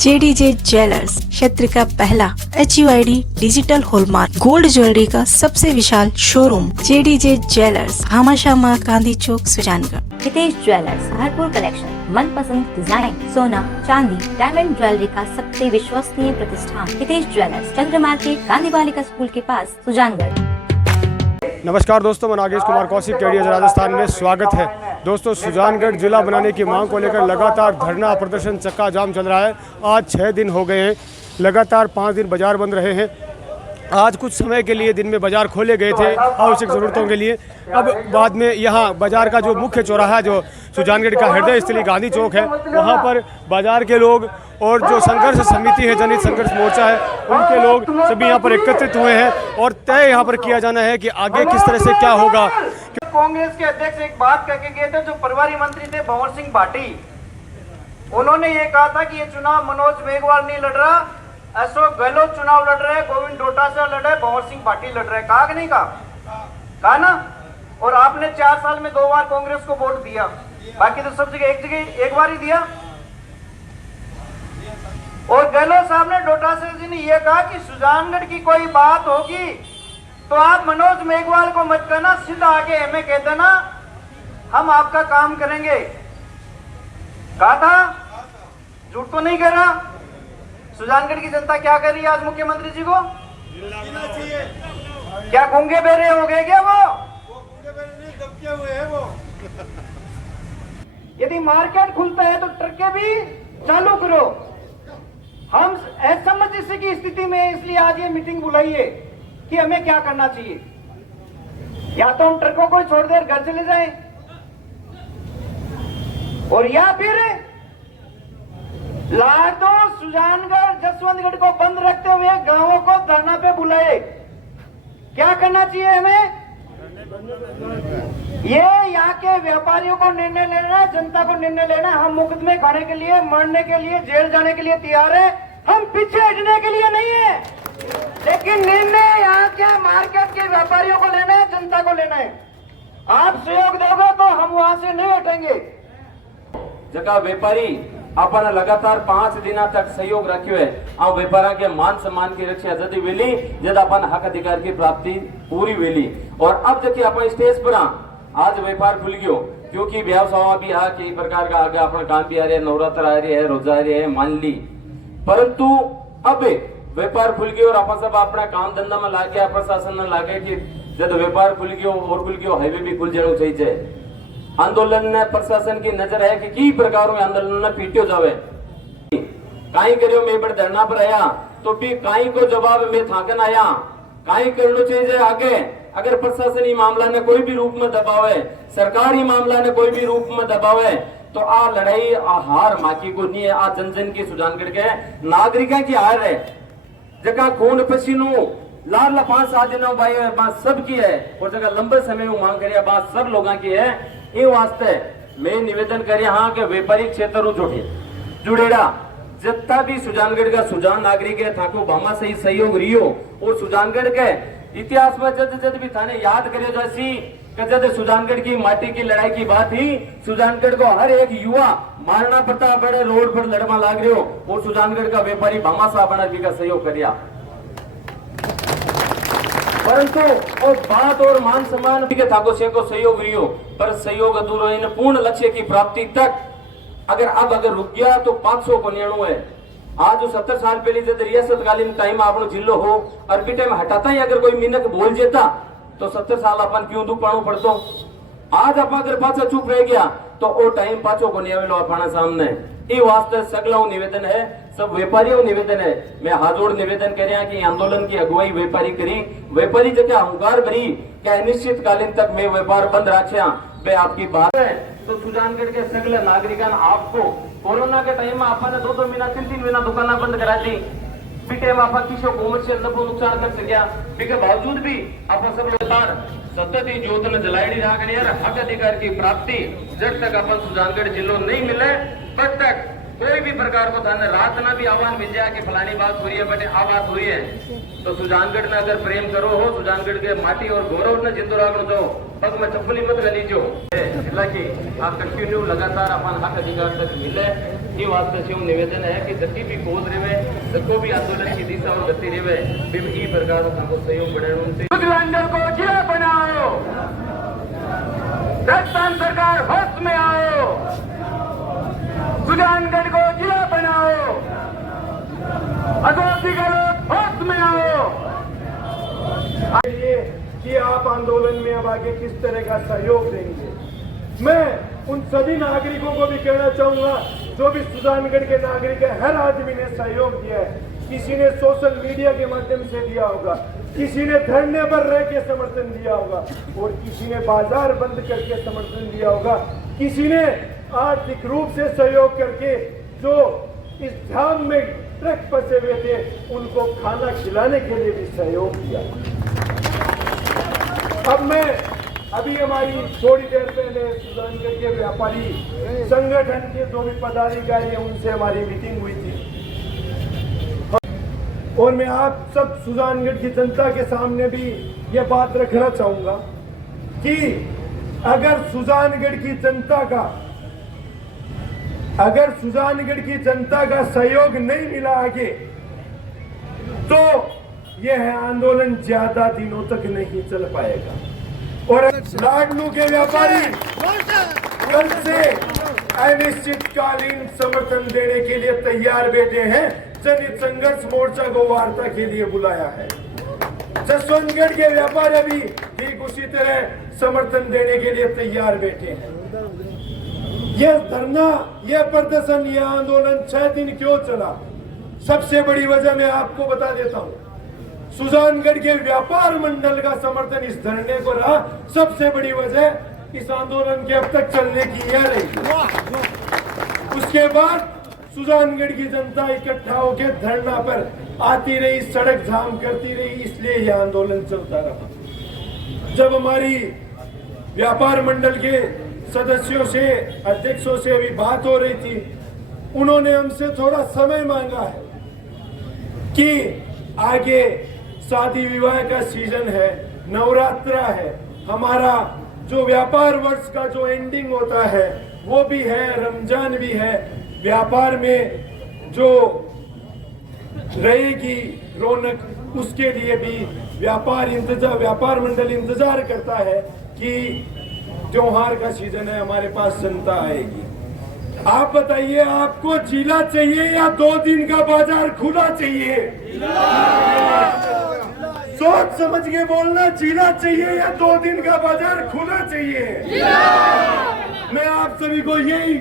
JDJ jewellers क्षेत्र का पहला HUID digital hallmark gold jewellery का सबसे विशाल showroom JDJ jewellers, Bhamashah Gandhi Chowk, Sujangarh. Hitesh jewellers, भरपूर कलेक्शन, मनपसंद डिजाइन, सोना चांदी डायमंड ज्वेलरी का सबसे विश्वसनीय प्रतिष्ठान Hitesh jewellers, Chandra market, Gandhi Balika school के पास, सुजानगढ़। नमस्कार दोस्तों, मैं नागेश कुमार कौशिक, केडीएस राजस्थान में स्वागत है। दोस्तों, सुजानगढ़ जिला बनाने की मांग को लेकर लगातार धरना प्रदर्शन चक्का जाम चल रहा है। आज 6 दिन हो गए हैं, लगातार 5 दिन बाजार बंद रहे हैं। आज कुछ समय के लिए दिन में बाजार खोले गए थे आवश्यक ज़रूरतों के लिए। अब बाद में यहाँ बाजार का जो मुख्य चौराहा, जो सुजानगढ़ का हृदय स्थली गांधी चौक है, वहाँ पर बाजार के लोग और जो संघर्ष समिति है, जनहित संघर्ष मोर्चा है, उनके लोग सभी यहाँ पर एकत्रित हुए हैं और तय यहाँ पर किया जाना है कि आगे किस तरह से क्या होगा। कांग्रेस के अध्यक्ष एक बात कह के गए थे, जो प्रभारी मंत्री थे भंवर सिंह भाटी, उन्होंने ये कहा था कि ये चुनाव मनोज मेघवाल नहीं लड़ रहा, अशोक गहलोत चुनाव लड़ रहे हैं, गोविंद डोटासरा लड़ रहे, भंवर सिंह भाटी लड़ रहे हैं। कहा कि नहीं कहा ना? और आपने 4 साल में 2 बार कांग्रेस को वोट दिया, बाकी तो सब जगह एक बार ही दिया। और गहलोत साहब ने, डोटासरा जी ने यह कहा कि सुजानगढ़ की कोई बात होगी तो आप मनोज मेघवाल को मत कहना, सीधा आके हमें कह देना, हम आपका काम करेंगे। कहा था, झूठ तो नहीं कह रहा। सुजानगढ़ की जनता क्या कर रही है आज मुख्यमंत्री जी को? क्या गूंगे बेरे हो गए क्या? वो दबके हुए हैं वो। यदि मार्केट खुलता है तो ट्रकें भी चालू करो। हम असमंजस की स्थिति में, इसलिए आज ये मीटिंग बुलाई है कि हमें क्या करना चाहिए। या तो हम ट्रकों को छोड़ देर घर चले जाएं, और या फिर लाडो, सुजानगढ़, जसवंतगढ़ को बंद रखते हुए गांवों को धरना पे बुलाए। क्या करना चाहिए हमें? ये यहाँ के व्यापारियों को निर्णय लेना है, जनता को निर्णय लेना है। हम मुकदमे खाने के लिए, मरने के लिए, जेल जाने के लिए तैयार है, हम पीछे हटने के लिए नहीं है। लेकिन निर्णय यहाँ के मार्केट के व्यापारियों को लेना है, जनता को लेना है। आप सहयोग दोगे तो हम वहां से नहीं हटेंगे। जगह व्यापारी अपन लगातार 5 दिना तक सहयोग रखियो है। आ व्यापारा के मान सम्मान की रक्षा जदी वेली, जद अपन हक अधिकार की प्राप्ति पूरी वेली। और अब जबकि अपन स्टेज पर आज व्यापार खुल गयो, क्योंकि व्यवसाय भी आ कई प्रकार का आगे अपन काम भी आ रहे हैं, नवरात्र आ रहे हैं, रोजा आ रहे हैं, मान ली। परंतु अब व्यापार खुल गयो और अपन सब अपना काम धंधा में लागे, प्रशासन में लागे कि जब व्यापार खुल गयो और खुल गयो, हाईवे भी खुल जाना चाहिए। आंदोलन ने प्रशासन की नजर है कि की प्रकार में आंदोलन ने पीटियो जावे। काई करियो मैं बड़ धरना पर आया तो भी काई को जवाब में थाकन आया। काई करना चाहिए आगे। अगर प्रशासनिक मामला ने कोई भी रूप में दबावे, सरकारी मामला ने कोई भी रूप में दबावे, तो आ लड़ाई हार माकी को नहीं है। आ जन जन की, सुजानगढ़ के नागरिकों की हार है। जगह खून पसीनों लाल 5-7 दिनों बात सबकी है, और जगह लंबे समय में मांग करिए बात सब लोगों की है। ये वास्ते मैं निवेदन कर हाँ कि व्यापारिक क्षेत्र जुड़ेड़ा जितना भी सुजानगढ़ का सुजान नागरिक है, थाको भामा से ही सहयोग रियो। और सुजानगढ़ के इतिहास में जद भी थाने याद करियो, जैसी जब सुजानगढ़ की माटी की लड़ाई की बात ही, सुजानगढ़ को हर एक युवा मारना पड़ता, बड़े रोड पर लड़मा लाग रहे हो, और सुजानगढ़ का व्यापारी भामा साहब बना जी का सहयोग करिया। परंतु और बात और मान सम्मान के थाको से को सहयोग रियो, पर सहयोग अधूरो इन पूर्ण लक्ष्य की प्राप्ति तक अगर रुक गया तो 500 को निर्णय है। आज जो 70 साल पहले जब रियासतकालीन टाइम आपनो जिलो हो, अरबी टाइम हटाता ही अगर कोई मिनक बोल जेता तो 70 साल अपन क्यों दुख पाणो पड़तो। आज आप अगर पाछा चुप रह गया तो वो टाइम पाछो को नहीं आवेलो अपना सामने। ये वास्ते सगला निवेदन है, सब व्यापारियों निवेदन है। मैं हाथोड़ निवेदन कर रहा कि आंदोलन की अगुवाई व्यापारी करी। व्यापारी जगह अहंकार भरी क्या निश्चित कालीन तक मैं व्यापार बंद रखा, वे आपकी बात है। तो सुजानगढ़ के सगले नागरिकान आपको कोरोना के टाइम में अपन 2-2 महीना 3-3 महीना दुकाना बंद करा दी, बीटे में आप किसी कॉमर्शियल दबो नुकसान कर सकिया, के बावजूद भी आप सब व्यापार सतत ही ज्योतन जलाड़ी रहा यार हक अधिकार की प्राप्ति जब तक अपन सुजानगढ़ जिलो नहीं मिले तब तक कोई भी प्रकार को थाने रात ना भी आह्वान मिल जाए कि फलानी बात हुई है, बटे आ बात हुई है, तो सुजानगढ़ ने अगर प्रेम करो हो, सुजानगढ़ के माटी और गौरव ने जिंदो राखो दो, पग में चप्पली मत गलीजो। आप कंटिन्यू लगातार अपन हक अधिकार तक मिले ये वास्ते से निवेदन है कि जति भी कोज रहे जको भी आंदोलन की दिशा और गति रहे बिम ई प्रकार हमको सहयोग बढ़े उनसे सुजानगढ़ को जिला बनाओ, राजस्थान सरकार होश में आओ, सुजानगढ़ को जिला बनाओ, अशोक गहलोत होश में आओ। कि आप आंदोलन में अब आगे किस तरह का सहयोग देंगे। मैं उन सभी नागरिकों को भी कहना चाहूंगा जो भी सुजानगढ़ के नागरिक है, हर आदमी ने सहयोग दिया है। किसी ने सोशल मीडिया के माध्यम से दिया होगा, किसी ने धरने पर रह के समर्थन दिया होगा और किसी ने बाजार बंद करके समर्थन दिया होगा, किसी ने आर्थिक रूप से सहयोग करके जो इस धाम में ट्रक फंसे हुए थे उनको खाना खिलाने के लिए भी सहयोग दिया। अब मैं अभी हमारी थोड़ी देर पहले सुजानगढ़ के व्यापारी संगठन के जो भी पदाधिकारी हैं उनसे हमारी मीटिंग हुई थी और मैं आप सब सुजानगढ़ की जनता के सामने भी ये बात रखना चाहूंगा कि अगर सुजानगढ़ की जनता का सहयोग नहीं मिला आगे तो यह आंदोलन ज्यादा दिनों तक नहीं चल पाएगा। और लाडनू के व्यापारी कल से अनिश्चितकालीन समर्थन देने के लिए तैयार बैठे हैं। जनहित संघर्ष मोर्चा को वार्ता के लिए बुलाया है। जसवंतगढ़ के व्यापारी भी ठीक उसी तरह समर्थन देने के लिए तैयार बैठे हैं। यह धरना, यह प्रदर्शन, यह आंदोलन 6 दिन क्यों चला? सबसे बड़ी वजह मैं आपको बता देता हूं। सुजानगढ़ के व्यापार मंडल का समर्थन इस धरने को रहा। सबसे बड़ी वजह इस आंदोलन के अब तक चलने की यह रही। उसके बाद सुजानगढ़ की जनता इकट्ठा होकर धरना पर आती रही, सड़क जाम करती रही, इसलिए यह आंदोलन चलता रहा। जब हमारी व्यापार मंडल के सदस्यों से, अध्यक्षों से अभी बात हो रही थी, उन्होंने हमसे थोड़ा समय मांगा है कि आगे शादी विवाह का सीजन है, नवरात्रा है, हमारा जो व्यापार वर्ष का जो एंडिंग होता है वो भी है, रमजान भी है। व्यापार में जो रहेगी रौनक उसके लिए भी व्यापार मंडल इंतजार करता है कि त्योहार का सीजन है, हमारे पास जनता आएगी। आप बताइए, आपको जिला चाहिए या 2 दिन का बाजार खुला चाहिए? सोच समझ के बोलना, जिला चाहिए या 2 दिन का बाजार खुला चाहिए? मैं आप सभी को यही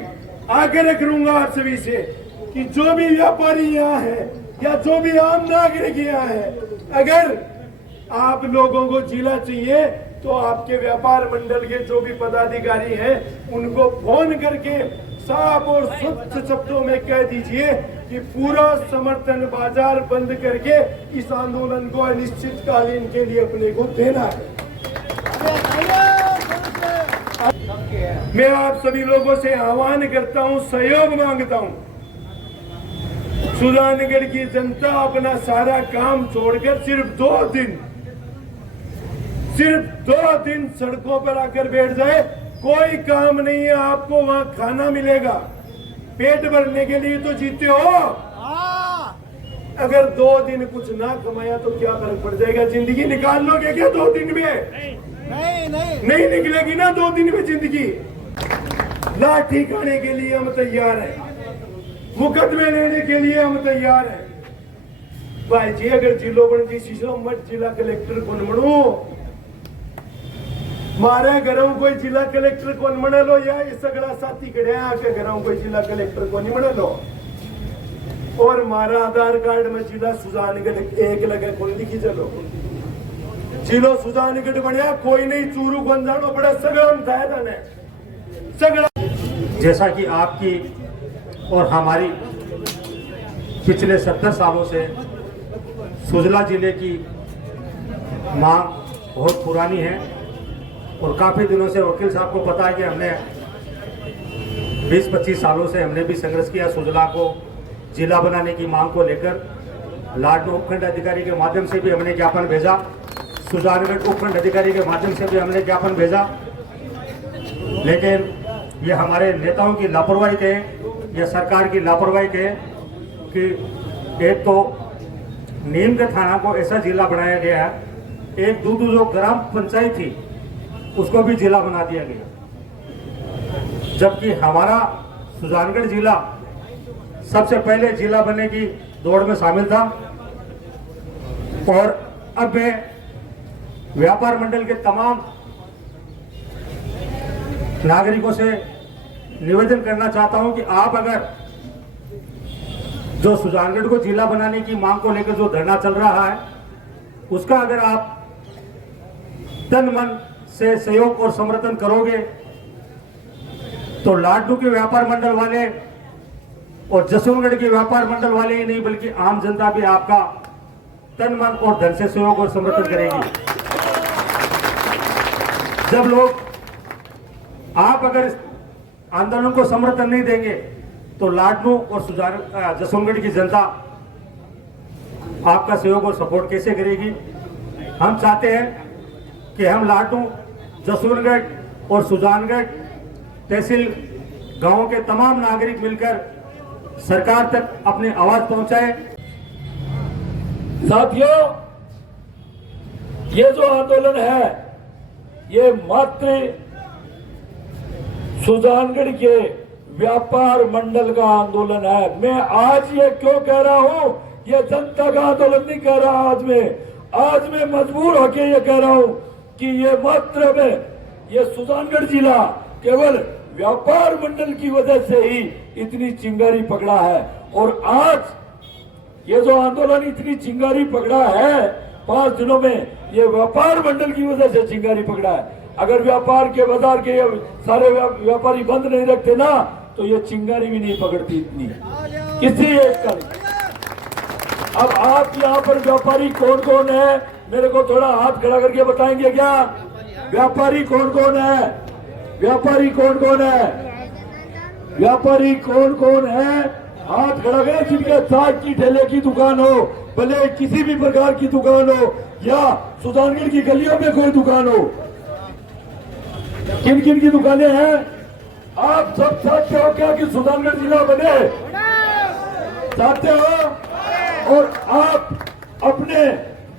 आग्रह करूंगा आप सभी से कि जो भी व्यापारी यहाँ है या जो भी आम नागरिक यहाँ है, अगर आप लोगों को जिला चाहिए तो आपके व्यापार मंडल के जो भी पदाधिकारी हैं उनको फोन करके साफ और स्वच्छ शब्दों में कह दीजिए कि पूरा समर्थन बाजार बंद करके इस आंदोलन को अनिश्चितकालीन के लिए अपने को देना है। मैं आप सभी लोगों से आह्वान करता हूं, सहयोग मांगता हूं। सुजानगढ़ की जनता अपना सारा काम छोड़कर सिर्फ 2 दिन सड़कों पर आकर बैठ जाए। कोई काम नहीं है, आपको वहां खाना मिलेगा, पेट भरने के लिए तो जीते हो। अगर 2 दिन कुछ ना कमाया तो क्या फर्क पड़ जाएगा? जिंदगी निकाल लोगे क्या 2 दिन में? नहीं निकलेगी ना 2 दिन में जिंदगी। लाठी खाने के लिए हम तैयार हैं, मुकदमे लेने के लिए हम तैयार हैं। भाई जी, अगर जिलो बन जी शीशो मत जिला कलेक्टर कौन बनू? मारे घरों कोई जिला कलेक्टर कौन बना लो, या ये सगड़ा साथी खड़े आके घरों कोई जिला कलेक्टर कौन बना लो। और मारा आधार कार्ड में जिला सुजानगढ़ 1 लगे कौन लिखी चलो। जिलो सुजानगढ़ बढ़िया कोई नहीं, चूरू कौन जानो बड़ा सगड़ा था सगड़ा। जैसा कि आपकी और हमारी पिछले 70 सालों से सुजला जिले की मांग बहुत पुरानी है और काफ़ी दिनों से वकील साहब को पता है कि हमने 20-25 सालों से हमने भी संघर्ष किया सुजला को जिला बनाने की मांग को लेकर। लाडनू उपखंड अधिकारी के माध्यम से भी हमने ज्ञापन भेजा, सुजानगढ़ उपखंड अधिकारी के माध्यम से भी हमने ज्ञापन भेजा, लेकिन ये हमारे नेताओं की लापरवाही कहें या सरकार की लापरवाही कहे कि एक तो नीम के थाना को ऐसा जिला बनाया गया है, एक दूदू जो ग्राम पंचायत थी उसको भी जिला बना दिया गया, जबकि हमारा सुजानगढ़ जिला सबसे पहले जिला बनने की दौड़ में शामिल था। और अब मैं व्यापार मंडल के तमाम नागरिकों से निवेदन करना चाहता हूं कि आप अगर जो सुजानगढ़ को जिला बनाने की मांग को लेकर जो धरना चल रहा है उसका अगर आप तन मन से सहयोग और समर्थन करोगे तो लाडनू के व्यापार मंडल वाले और जसवंतगढ़ के व्यापार मंडल वाले ही नहीं बल्कि आम जनता भी आपका तन मन और धन से सहयोग और समर्थन करेगी। जब लोग आप अगर आंदोलन को समर्थन नहीं देंगे तो लाडनू और जसवंतगढ़ की जनता आपका सहयोग और सपोर्ट कैसे करेगी। हम चाहते हैं कि हम लाडनू, जसवंतगढ़ और सुजानगढ़ तहसील गांवों के तमाम नागरिक मिलकर सरकार तक अपनी आवाज पहुंचाए। साथियों, ये जो आंदोलन है ये मात्र सुजानगढ़ के व्यापार मंडल का आंदोलन है। मैं आज ये क्यों कह रहा हूं, ये जनता का आंदोलन नहीं कह रहा। आज मैं मजबूर होकर ये कह रहा हूं कि ये मात्र में ये सुजानगढ़ जिला केवल व्यापार मंडल की वजह से ही इतनी चिंगारी पकड़ा है। और आज ये जो आंदोलन इतनी चिंगारी पकड़ा है 5 दिनों में, ये व्यापार मंडल की वजह से चिंगारी पकड़ा है। अगर व्यापार के बाजार के सारे व्यापारी बंद नहीं रखते ना तो ये चिंगारी भी नहीं पकड़ती इतनी, किसी एक का नहीं। अब आप यहाँ पर व्यापारी कौन कौन है, मेरे को थोड़ा हाथ खड़ा करके बताएंगे क्या? व्यापारी कौन कौन है? व्यापारी कौन कौन है? व्यापारी कौन कौन है? हाथ खड़ा करें जिनके चाट की ठेले की दुकान हो, भले किसी भी प्रकार की दुकान हो या सुजानगढ़ की गलियों में कोई दुकान हो। किन किन की दुकानें हैं? आप सब चाहते हो क्या कि सुजानगढ़ जिला बने? चाहते हो? और आप अपने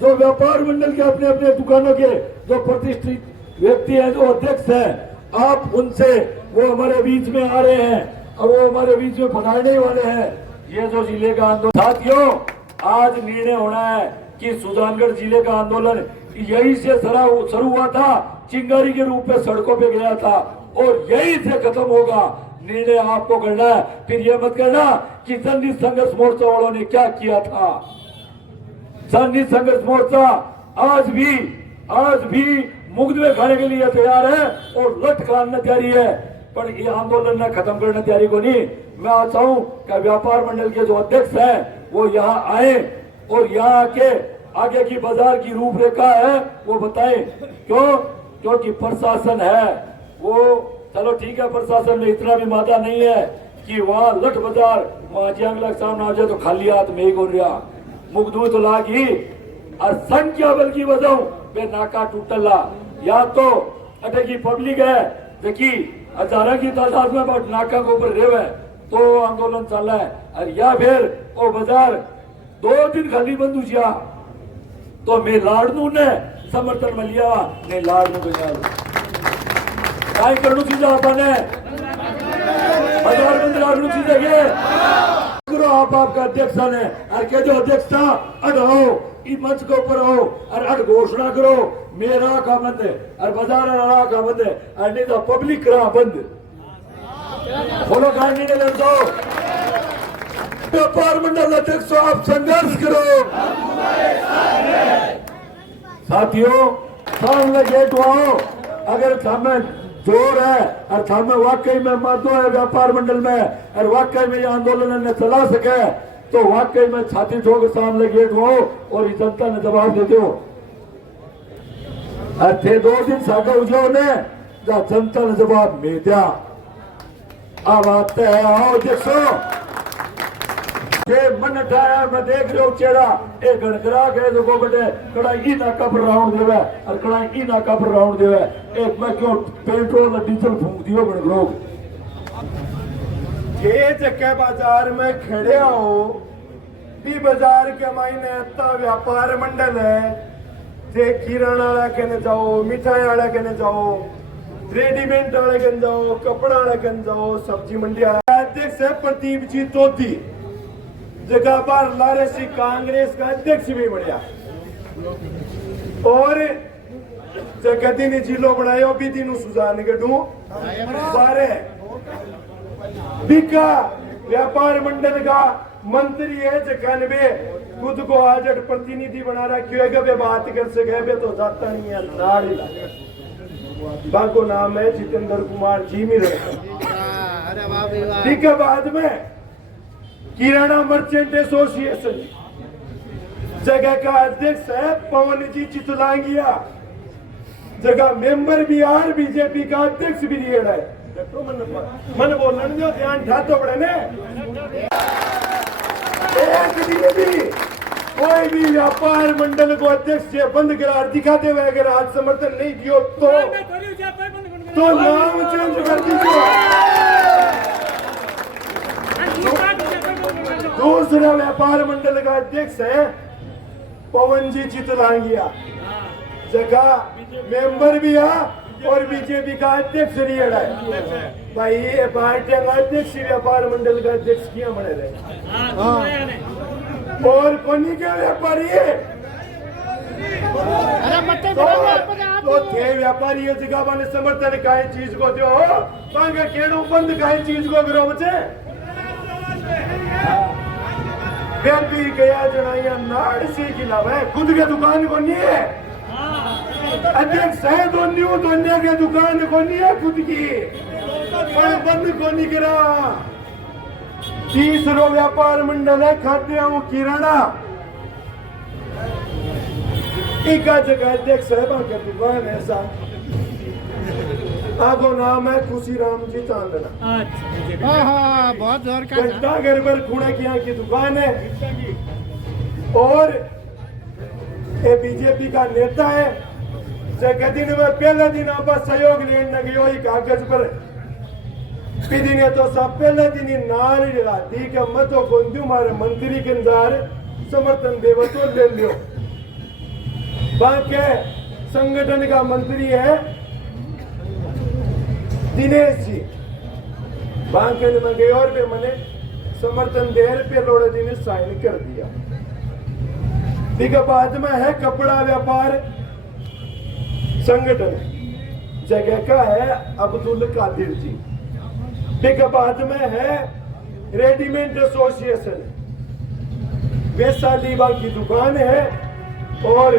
जो व्यापार मंडल के अपने अपने दुकानों के जो प्रतिष्ठित व्यक्ति हैं, जो अध्यक्ष हैं, आप उनसे, वो हमारे बीच में आ रहे हैं और वो हमारे बीच में पधारने वाले हैं। ये जो जिले का आंदोलन, साथियों, आज निर्णय होना है कि सुजानगढ़ जिले का आंदोलन यही से शुरू हुआ था, चिंगारी के रूप में सड़कों पे गया था और यही से खत्म होगा। निर्णय आपको करना है। फिर ये मत करना कि सन्निध संघर्ष मोर्चा वालों ने क्या किया था। सन्निध संघर्ष मोर्चा आज भी मुकदमे खाने के लिए तैयार है और लठ काटने तैयारी है, पर ये आंदोलन न खत्म करने तैयारी को नहीं। मैं आता हूं कि व्यापार मंडल के जो अध्यक्ष हैं वो यहाँ आए और यहाँ आके आगे की बाजार की रूपरेखा है वो बताएं। क्यों? क्योंकि प्रशासन है वो, चलो ठीक है, प्रशासन में इतना भी मादा नहीं है कि वहाँ लठ बाजार वहाँ जंगला सामने आ जाए तो खाली हाथ में ही हो रहा मुकदमे तो लागी और संख्या बल की वजह पे नाका टूटला। या तो अटे की पब्लिक है देखी हजारों की तादाद में बट नाका के ऊपर रेवे तो आंदोलन चल रहा है, और या फिर वो बाजार 2 दिन खाली बंद हो गया तो मैं लाडनू ने समर्थन में लिया नहीं लाडनू को काय करू चीज आपने बाजार बंद लाडनू चीज है करो आपका अध्यक्ष ने और के जो अध्यक्ष था अड़ो इस मंच के ऊपर हो और अड़ घोषणा करो मेरा का बंद है और बाजार रहा का बंद है और नहीं तो पब्लिक रहा बंद। बोलो कहा नहीं ले दो व्यापार मंडल अध्यक्ष आप संघर्ष करो। साथियों सामने गेट आओ, अगर सामने जोर है और सामने वाकई में मर्दों है व्यापार मंडल में और वाकई में ये आंदोलन ने चला सके तो वाकई में छाती ठोक के सामने गेट हो और इस जनता ने जवाब दे दो। और थे 2 दिन सागा उजो ने जनता ने जवाब में दिया। अब आते हैं आओ अध्यक्षों मन उठाया मैं देख रहा हूँ चेहरा एक गणगरा गए देखो बेटे कड़ा ई नाका पर राउंड देवे और कड़ा ई नाका पर राउंड देवे एक मैं क्यों पेट्रोल और डीजल फूंक दियो गणगरो थे जगह बाजार में खड़े हो भी बाजार के मायने इतना व्यापार मंडल है जे किराना वाला कने जाओ, मिठाई वाला कने जाओ, रेडीमेड वाले कने जाओ, कपड़ा वाले कने जाओ, सब्जी मंडी वाला अध्यक्ष है प्रदीप जी तोती, जगह पर लारेसी कांग्रेस का अध्यक्ष भी बढ़िया और जगह दिन जिलो बनायो भी दिन सुजान गढ़ू बारे बिका व्यापार मंडल का मंत्री है जगनवे खुद को आज प्रतिनिधि बना रखी है बात कर सके तो जाता नहीं है नाड़ी बाको नाम है जितेंद्र कुमार जी मेरे ठीक है। बाद में किराना मर्चेंट एसोसिएशन जगह का अध्यक्ष है पवन जी चितलांगिया, जगह मेंबर भी आर बीजेपी का अध्यक्ष भी लिए है तो मन बोलना जो ध्यान था तो बड़े ने एक दिन भी कोई भी व्यापार मंडल को अध्यक्ष से बंद करा दिखाते हुए अगर आज समर्थन नहीं दियो तो नाम चेंज कर दीजिए। दूसरा व्यापार मंडल का अध्यक्ष है पवन जी चितलांगिया, जगह मेंबर भी है और बीजेपी का अध्यक्ष रियल है भाई। ये पार्टी का अध्यक्ष व्यापार मंडल का अध्यक्ष किया बने रहे और कोनी के व्यापारी तो थे व्यापारी जगह बने समर्थन काहे चीज को दो मांगा केड़ो बंद काहे चीज को करो बच्चे व्यक्ति गया जनाया नाड़ से खिलाफ है खुद के दुकान को नहीं है अध्यक्ष है दोनिया के दुकान को नहीं है खुद की पर बंद को नहीं करा। तीसरो व्यापार मंडल है खाद्य किराना एका जगह अध्यक्ष साहब के दुकान है ऐसा आगो नाम है खुशी राम जी चांदना बहुत जोर का घर पर खूड़ा की यहाँ की दुकान है और ये बीजेपी का नेता है जगह दिन में पहले दिन आप सहयोग लेने गयो कागज पर दिन तो सब पहले दिन नारी राती के मतो गोंदू मारे मंत्री के अंदर समर्थन देव तो ले लियो बाकी संगठन का मंत्री है दिनेश जी बांके में गए और भी मैंने समर्थन देर पे लोड़े दिन साइन कर दिया। ठीक है। बाद में है कपड़ा व्यापार संगठन जगह का है अब्दुल कादिर जी। ठीक है। बाद में है रेडीमेड एसोसिएशन वैशाली बा की दुकान है और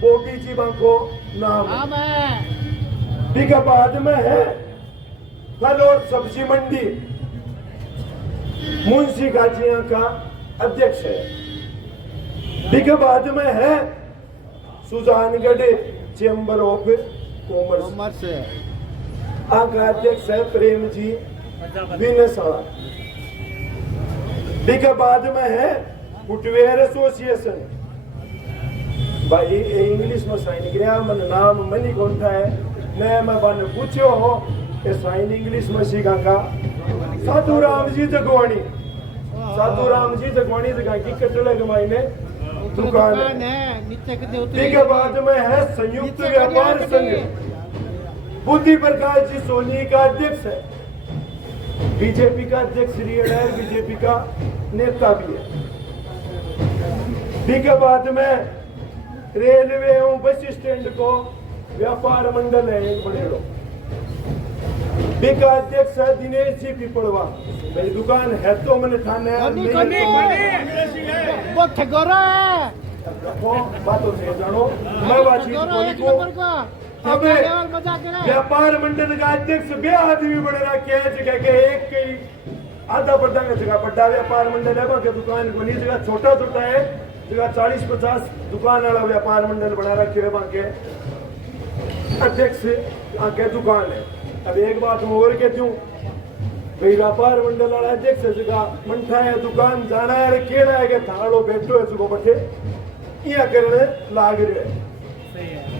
बोबी जी बा को नाम है। ठीक है। बाद में है फल और सब्जी मंडी मुंशी गाजिया का अध्यक्ष है। ठीक है। बाद में है सुजानगढ़ चेंबर ऑफ कॉमर्स का अध्यक्ष है प्रेम जी विनसाड़ा। ठीक है। बाद में है फुटवेयर एसोसिएशन भाई इंग्लिश में साइन किया मन नाम मनी कौन था है मैं बन पूछो हो कि साइन इंग्लिश में सीखा का साधु राम जी जगवानी जगह की कटड़े कमाई ने दुकान है। ठीक है। बाद में है संयुक्त व्यापार संघ बुद्धि प्रकाश जी सोनी का अध्यक्ष है बीजेपी का अध्यक्ष रियल है बीजेपी का नेता भी है। ठीक है। बाद में रेलवे और बस स्टैंड को व्यापार मंडल है एक बड़े लोग का अध्यक्ष है दिनेश जी पिपड़वा मेरी दुकान है तो मैंने थाने बातों से जानो मैं व्यापार मंडल का अध्यक्ष बे आदमी बड़े रखे हैं जगह के एक कई आधा बड़ा जगह बड़ा व्यापार मंडल है बाकी दुकान को नहीं जगह छोटा है जगह 40-50 दुकान वाला व्यापार मंडल बना रखे है बाकी अध्यक्ष आगे दुकान है। अब एक बात मैं और कहती हूँ भाई व्यापार मंडल वाला अध्यक्ष जगह मंठा है दुकान जाना है केड़ा है थाड़ो बैठो है सुबह बच्चे यहाँ करने लाग रहे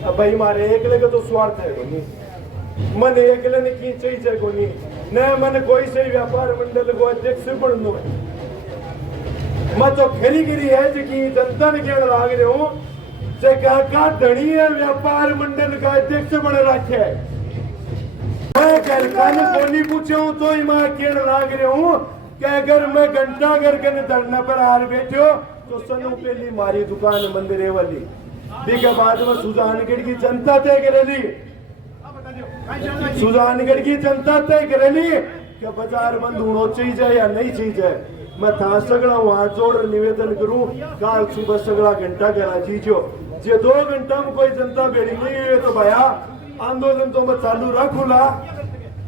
अब भाई मारे एकले का तो स्वार्थ है कोनी मन एकले ने की चाहिए कोनी न मन कोई से व्यापार मंडल को अध्यक्ष बननो है। मैं तो खरी गिरी है जी जनता ने कहने लाग रहे हूँ से काका धनीय व्यापार मंडल का अध्यक्ष बन रखे है। मैं घर का बोली पूछे हूँ तो ही मैं कहने लाग रहे हूँ कि अगर मैं घंटा घर के धरना पर हार बैठो तो सनु पहली मारी दुकान बंद रहे वाली के बाद में सुजानगढ़ की जनता तय करेली। सुजानगढ़ की जनता तय करेली कि बाजार बंद होना चाहिए या नहीं चाहिए। मैं था सगड़ा वहां जोड़ निवेदन करूं काल सुबह सगड़ा घंटा करा चीजो जे 2 घंटा में कोई जनता बैठी नहीं है तो भैया आंदोलन तो मैं चालू रखूला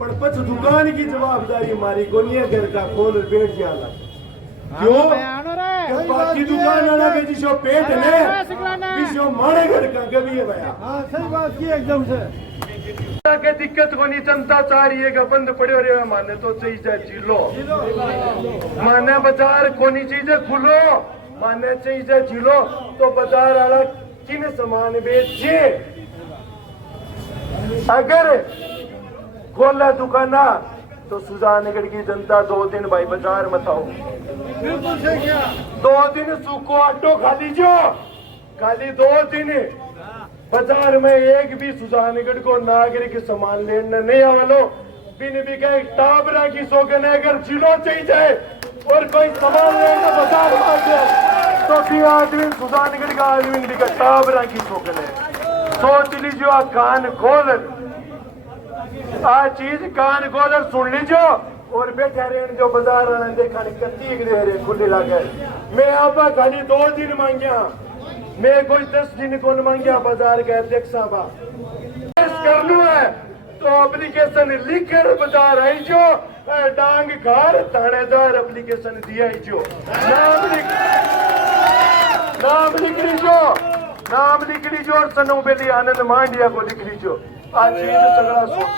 पर पच दुकान की जवाबदारी हमारी को नहीं है। घर का खोल बैठ जाना क्यों बाकी दुकान आना के जिसो पेट है जिसो मारे घर का कभी है भैया। सही बात की एकदम से के दिक्कत को नहीं जनता चाह रही है कि बंद पड़े रहे माने तो चाहिए झीलो माने बाजार कोनी चीजें खुलो माने चाहिए झीलो तो बाजार वाला किन सामान बेचे अगर खोला दुकाना तो सुजानगढ़ की जनता 2 दिन भाई बाजार मत आओ। बिल्कुल सही किया। 2 दिन सूखो आटो खा लीजिए खाली 2 दिन बाजार में एक भी सुजानगढ़ को नागरिक सामान लेने नहीं आवलो बिन भी कहे टाबरा की सोगन अगर जिलो चाहिए और कोई सामान लेने बाजार में तो भी आदमी सुजानगढ़ का आदमी भी टाबरा की सोगन है। सोच लीजिए आ कान खोल आ चीज कान खोल सुन लीजिए और बैठे रहे जो बाजार वाले देखा कत्ती रहे खुली लागे। मैं आप खाली 2 दिन मांगिया मैं कोई 10 दिन को मांगिया बाजार के अध्यक्ष साहब कर लू है तो एप्लीकेशन लिख कर बाजार आई जो डांग खार थानेदार एप्लीकेशन दिया जो नाम लिख लीजो और सनु बेली आनंद मांडिया को लिख लीजो आज सगड़ा सोच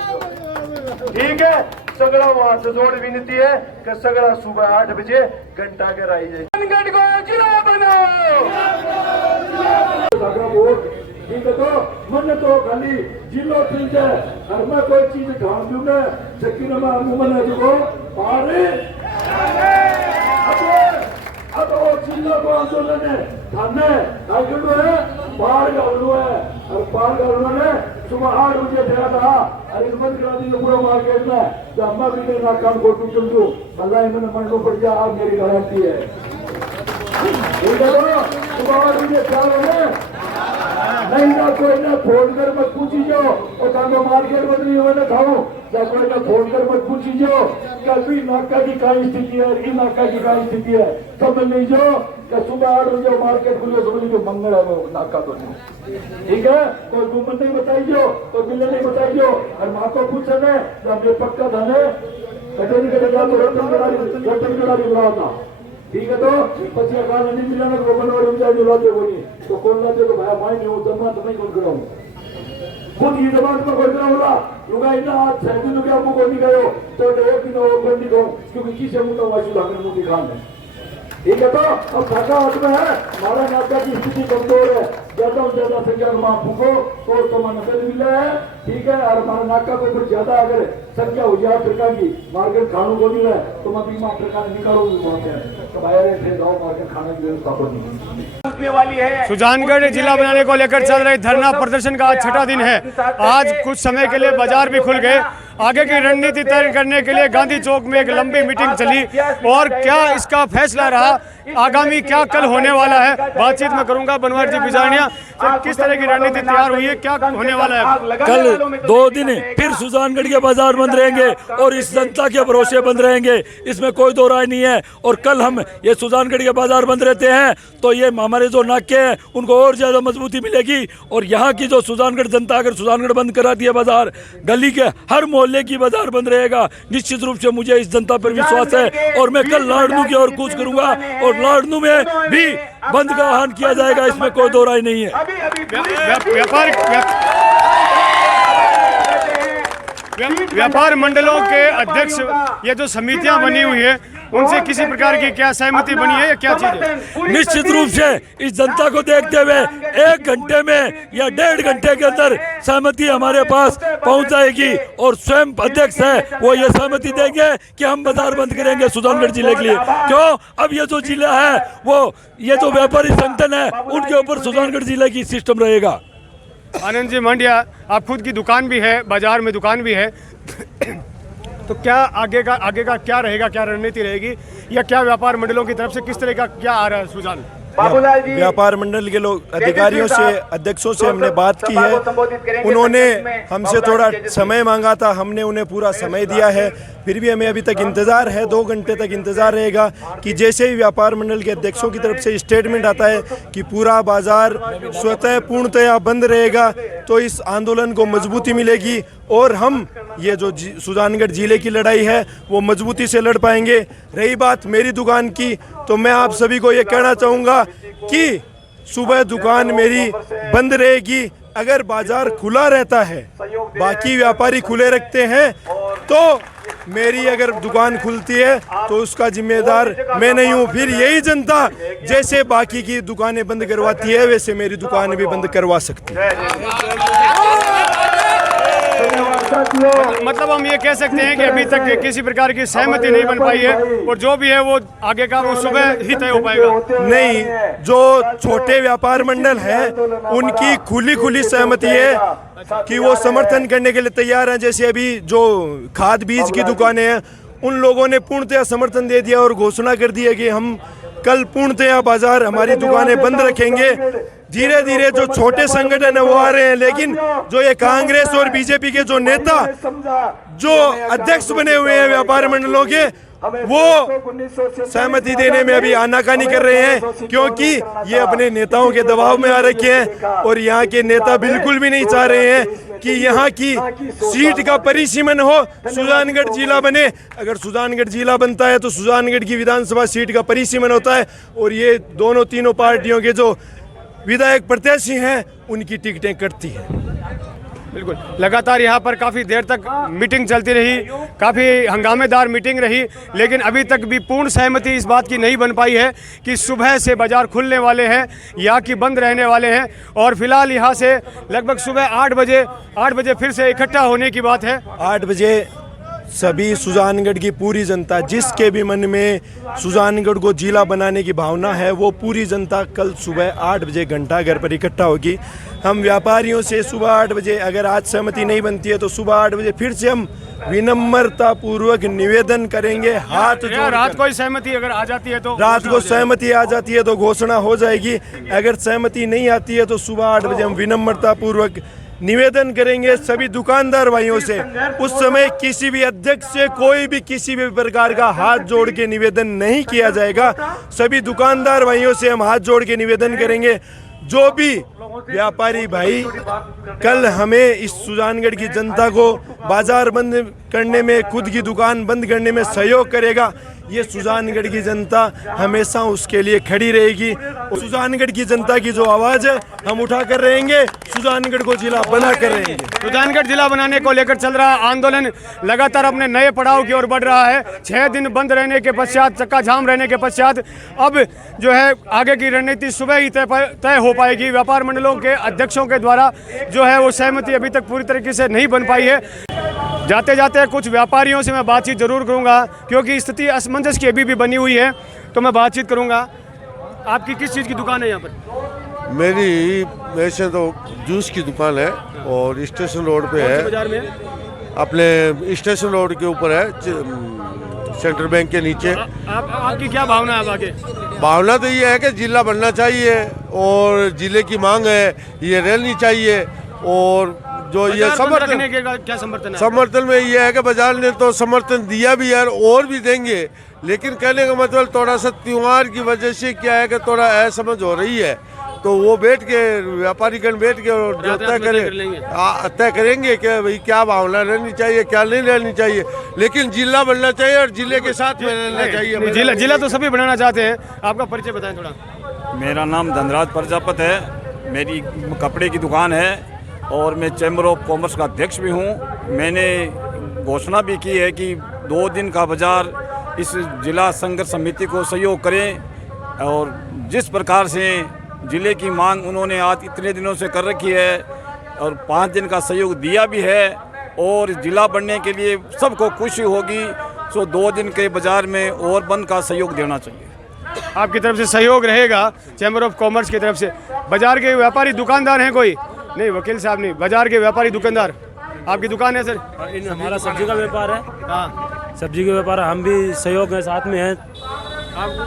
ठीक है। सगड़ा वहां से जोड़ विनती है कि सगड़ा सुबह 8 बजे घंटा कर आई जाए को जिला बनाओ। ठीक है तो मन तो खाली जिलो ठीक है और मैं कोई चीज ढांढ दूं ना सकीन में मुमन है जो पारे अब वो जिला को आंदोलन है थाने आगे है बाहर का है और बाहर का है सुबह 8 बजे ठहरा था अरे बंद करा दी पूरा मार्केट में तो अम्मा भी नहीं ना काम को टूट दू अल्लाह मैंने मन को पड़ गया आप मेरी गारंटी है। ठीक है सुबह 8 बजे चार नहीं ना कोई ना फोन कर मत पूछी जो और ताको मार्केट में नहीं होने खाऊं या कोई ना फोन कर मत पूछी जो कभी नाका की क्या स्थिति है इन नाका की क्या स्थिति है समझ लीजिए कि सुबह 8 बजे मार्केट खुले समझ लीजिए मंगल है वो नाका तो नहीं। ठीक है कोई घूमन नहीं बताइए कोई बिल्ले नहीं बताइए और माँ को पूछे ना जब ये पक्का धन है कटोरी कटेगा तो रतन कटारी बुलाओ ठीक है तो पची अकाल नहीं मिला ना तो बनवाड़ी में जाए लाते बोली तो कौन लाते तो भाई माई नहीं जमात नहीं कौन कराऊं खुद ये जमात में कोई करा होला लुगा इतना आज 6 दिन के आपको कोई नहीं गयो तो 1 दिन और बंदी दो क्योंकि किसे मुंह वासी लागने मुंह दिखान है। ठीक है तो अब काका हाथ में है हमारा नाका की स्थिति कमजोर है ज्यादा से ज्यादा संख्या में मां फूको तो नकल मिला है। ठीक है और हमारा नाका को कुछ ज्यादा अगर संख्या हो जाए प्रकार की मार्केट खानों को नहीं है तो मैं बीमा प्रकार निकालूंगी वहां से तो बाहर फिर गाँव मार्केट खाने की व्यवस्था को नहीं। सुजानगढ़ जिला बनाने को लेकर चल रहे धरना प्रदर्शन का आज 6ठा दिन है। आज कुछ समय के लिए बाजार भी खुल गए। आगे की रणनीति तय करने के लिए गांधी चौक में एक लंबी मीटिंग चली और क्या इसका फैसला रहा आगामी क्या कल होने वाला है बातचीत में करूंगा बनवारी जी बिजानिया किस तरह की रणनीति तैयार हुई है क्या होने वाला है। कल 2 दिन फिर सुजानगढ़ के बाजार बंद रहेंगे और इस जनता के भरोसे बंद रहेंगे इसमें कोई दो राय नहीं है। और कल हम ये सुजानगढ़ के बाजार बंद रहते हैं तो ये हमारे जो नाके हैं उनको और ज्यादा मजबूती मिलेगी और यहाँ की जो सुजानगढ़ जनता अगर सुजानगढ़ बंद करा दिया बाजार गली के हर मोहल्ले की बाजार बंद रहेगा। निश्चित रूप से मुझे इस जनता पर विश्वास है और मैं कल लाडनू की ओर कूच करूंगा और लाडनू में भी बंद का आह्वान किया जाएगा इसमें कोई दो राय नहीं है। व्यापार मंडलों के अध्यक्ष ये जो समितियां बनी हुई है उनसे किसी प्रकार की क्या सहमति बनी है या क्या चीज है? निश्चित रूप से इस जनता को देखते हुए 1 घंटे में या 1.5 घंटे के अंदर सहमति हमारे पास पहुंच जाएगी और स्वयं अध्यक्ष है वो ये सहमति देंगे कि हम बाजार बंद करेंगे सुजानगढ़ जिले के लिए। क्यों? अब ये जो जिला है वो ये जो व्यापारी संगठन है उनके ऊपर सुजानगढ़ जिले की सिस्टम रहेगा। आनंद जी मांडिया, आप खुद की दुकान भी है, बाजार में दुकान भी है, तो क्या आगे का क्या रहेगा, क्या रणनीति रहेगी या क्या व्यापार मंडलों की तरफ से किस तरह का क्या आ रहा है सुझाव? व्यापार मंडल के लोग अधिकारियों से, अध्यक्षों से हमने बात की है। उन्होंने हमसे थोड़ा समय मांगा था, हमने उन्हें पूरा समय दिया है। फिर भी हमें अभी तक इंतज़ार है, 2 घंटे तक इंतज़ार रहेगा कि जैसे ही व्यापार मंडल के अध्यक्षों की तरफ से स्टेटमेंट आता है कि पूरा बाजार स्वतः पूर्णतया बंद रहेगा तो इस आंदोलन को मजबूती मिलेगी और हम ये जो सुजानगढ़ जिले की लड़ाई है वो मजबूती से लड़ पाएंगे। रही बात मेरी दुकान की, तो मैं आप सभी को ये कहना चाहूँगा कि सुबह दुकान मेरी बंद रहेगी। अगर बाजार खुला रहता है, बाकी व्यापारी खुले रखते हैं, तो मेरी अगर दुकान खुलती है तो उसका जिम्मेदार मैं नहीं हूँ। फिर यही जनता जैसे बाकी की दुकानें बंद करवाती है वैसे मेरी दुकान भी बंद करवा सकती है। मतलब हम ये कह सकते हैं कि अभी तक किसी प्रकार की सहमति नहीं बन पाई है और जो भी है वो आगे का वो सुबह ही तय हो पाएगा। नहीं, जो छोटे व्यापार मंडल है उनकी खुली सहमति है कि वो समर्थन करने के लिए तैयार हैं। जैसे अभी जो खाद बीज की दुकानें हैं उन लोगों ने पूर्णतया समर्थन दे दिया और घोषणा कर दी है कि हम कल पूर्णतया बाजार हमारी दुकानें बंद रखेंगे। धीरे धीरे जो छोटे संगठन है वो आ रहे हैं, लेकिन जो ये कांग्रेस और बीजेपी के जो नेता जो अध्यक्ष बने हुए हैं व्यापार मंडलों के, वो सहमति देने में अभी आनाकानी कर रहे हैं क्योंकि ये अपने नेताओं के दबाव में आ रखे हैं और यहाँ के नेता बिल्कुल भी नहीं चाह रहे हैं कि यहाँ की सीट का परिसीमन हो, सुजानगढ़ जिला बने। अगर सुजानगढ़ जिला बनता है तो सुजानगढ़ की विधानसभा सीट का परिसीमन होता है और ये दोनों तीनों पार्टियों के जो विधायक प्रत्याशी हैं उनकी टिकटें कटती हैं। बिल्कुल, लगातार यहाँ पर काफ़ी देर तक मीटिंग चलती रही, काफ़ी हंगामेदार मीटिंग रही, लेकिन अभी तक भी पूर्ण सहमति इस बात की नहीं बन पाई है कि सुबह से बाजार खुलने वाले हैं या कि बंद रहने वाले हैं। और फिलहाल यहाँ से लगभग सुबह 8 बजे फिर से इकट्ठा होने की बात है। 8 बजे सभी सुजानगढ़ की पूरी जनता, जिसके भी मन में सुजानगढ़ को जिला बनाने की भावना है, वो पूरी जनता कल सुबह 8 बजे घंटाघर पर इकट्ठा होगी। हम व्यापारियों से सुबह 8 बजे, अगर आज सहमति नहीं बनती है तो सुबह 8 बजे फिर से हम विनम्रता पूर्वक निवेदन करेंगे, हाथ जोड़। रात को सहमति अगर आ जाती है तो रात को सहमति आ जाती है तो घोषणा हो जाएगी। अगर सहमति नहीं आती है तो सुबह 8 बजे हम विनम्रता पूर्वक निवेदन करेंगे सभी दुकानदार भाइयों से। उस समय किसी भी अध्यक्ष से कोई भी किसी भी प्रकार का हाथ जोड़ के निवेदन नहीं किया जाएगा। सभी दुकानदार भाइयों से हम हाथ जोड़ के निवेदन करेंगे, जो भी व्यापारी भाई कल हमें इस सुजानगढ़ की जनता को बाजार बंद करने में, खुद की दुकान बंद करने में सहयोग करेगा, ये सुजानगढ़ की जनता हमेशा उसके लिए खड़ी रहेगी। सुजानगढ़ की जनता की जो आवाज़ है हम उठा कर रहेंगे, सुजानगढ़ को जिला बना कर रहेंगे। सुजानगढ़ जिला बनाने को लेकर चल रहा आंदोलन लगातार अपने नए पड़ाव की ओर बढ़ रहा है। 6 दिन बंद रहने के पश्चात, चक्का जाम रहने के पश्चात अब जो है आगे की रणनीति सुबह ही तय हो पाएगी। व्यापार मंडलों के अध्यक्षों के द्वारा जो है वो सहमति अभी तक पूरी तरीके से नहीं बन पाई है। जाते जाते कुछ व्यापारियों से मैं बातचीत जरूर करूंगा क्योंकि स्थिति असमंजस की अभी भी बनी हुई है, तो मैं बातचीत करूंगा। आपकी किस चीज़ की दुकान है यहाँ पर? मेरी वैसे तो जूस की दुकान है और स्टेशन रोड पे है, बाजार में अपने स्टेशन रोड के ऊपर है, सेंट्रल बैंक के नीचे। आपकी क्या भावना है आगे? भावना तो ये है कि जिला बनना चाहिए और जिले की मांग है ये रहनी चाहिए। और जो ये समर्थन क्या समर्थन है? समर्थन में ये है कि बाजार ने तो समर्थन दिया भी है और भी देंगे, लेकिन कहने का मतलब थोड़ा सा त्योहार की वजह से क्या है कि थोड़ा असमझ हो रही है, तो वो बैठ के व्यापारीगण बैठ के और जो तय करेंगे कि भाई क्या भावना रहनी चाहिए, क्या नहीं रहनी चाहिए, लेकिन जिला बनना चाहिए और जिले के साथ में रहना चाहिए। जिला तो सभी बनाना चाहते हैं। आपका परिचय बताएं थोड़ा। मेरा नाम धनराज प्रजापत है, मेरी कपड़े की दुकान है और मैं चैम्बर ऑफ कॉमर्स का अध्यक्ष भी हूँ। मैंने घोषणा भी की है कि 2 दिन का बाजार इस जिला संघर्ष समिति को सहयोग करें और जिस प्रकार से ज़िले की मांग उन्होंने आज इतने दिनों से कर रखी है और 5 दिन का सहयोग दिया भी है और ज़िला बनने के लिए सबको खुशी होगी, तो 2 दिन के बाज़ार में और बंद का सहयोग देना चाहिए। आपकी तरफ से सहयोग रहेगा चैम्बर ऑफ कॉमर्स की तरफ से। बाजार के व्यापारी दुकानदार हैं कोई? नहीं, वकील साहब नहीं, बाजार के व्यापारी दुकानदार। आपकी दुकान है सर? हमारा सब्जी का व्यापार है। हाँ, सब्जी के व्यापार, हम भी सहयोग है, साथ में हैं।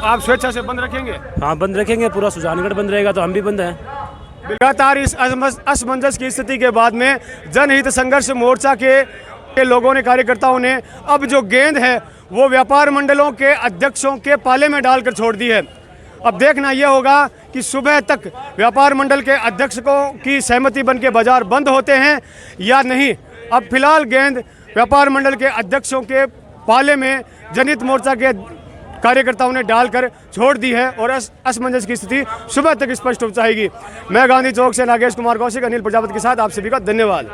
आप स्वेच्छा से बंद रखेंगे? हाँ, बंद रखेंगे, पूरा सुजानगढ़ बंद रहेगा तो हम भी बंद हैं। लगातार इस असमंजस की स्थिति के बाद में जनहित संघर्ष मोर्चा के लोगों ने, कार्यकर्ताओं ने अब जो गेंद है वो व्यापार मंडलों के अध्यक्षों के पाले में डालकर छोड़ दी है। अब देखना यह होगा कि सुबह तक व्यापार मंडल के अध्यक्षों की सहमति बन के बाजार बंद होते हैं या नहीं। अब फिलहाल गेंद व्यापार मंडल के अध्यक्षों के पाले में जनहित मोर्चा के कार्यकर्ताओं ने डालकर छोड़ दी है और असमंजस की स्थिति सुबह तक स्पष्ट हो जाएगी। मैं गांधी चौक से नागेश कुमार कौशिक, अनिल प्रजापति के साथ आप सभी का धन्यवाद।